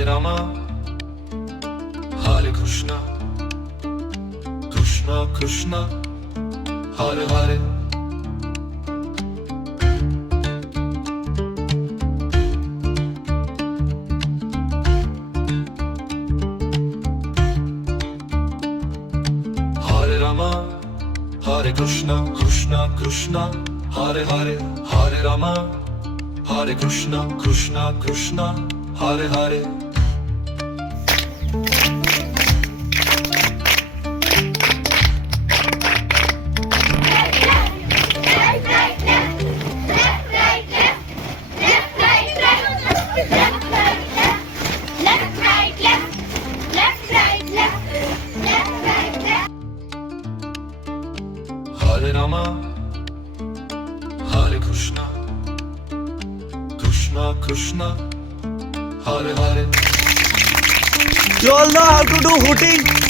Hare Rama, Hare Krishna, Krishna Krishna, Hare Hare. Hare Rama, Hare Krishna, Krishna Krishna, Hare Hare. Hare Rama, Hare Krishna, Krishna Krishna, Hare Hare. Hare Rama, Hare Krishna, Krishna Krishna, Hare Hare. You all know how to do hooting?